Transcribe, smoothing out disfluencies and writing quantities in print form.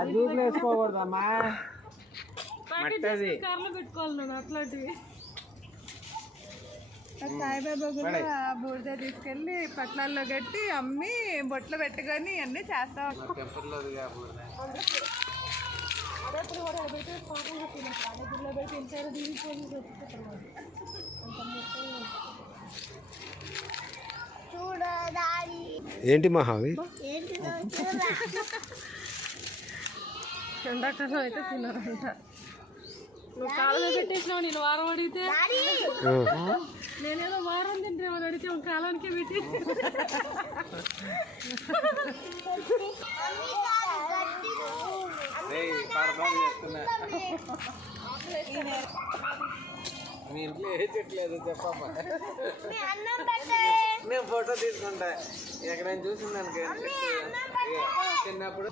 అది జ్యూస్లో వేసుకోకూడదమ్మా, మట్టది. కార్లో పెట్టుకోవాలి నేను అట్లాంటివి. సాయిబాబా కూడా బూడిద తీసుకెళ్ళి పట్నాల్లో కట్టి అమ్మి బొట్లు పెట్టుకొని అన్నీ చేస్తాం. ఏంటి మహావి కండక్టర్ అయితే తిన్నారంట. నువ్వు కాలంలో పెట్టేసినావు, నేను వారం అడిగితే నేనేదో వారం తింటామని అడిగితే ఒక కాలానికే పెట్టి మీ ఇంట్లో ఏ చెట్లేదు చెప్పమ్మా, నేను ఫోటో తీసుకుంటా. ఎక్కడైనా చూసిందానికి చిన్నప్పుడు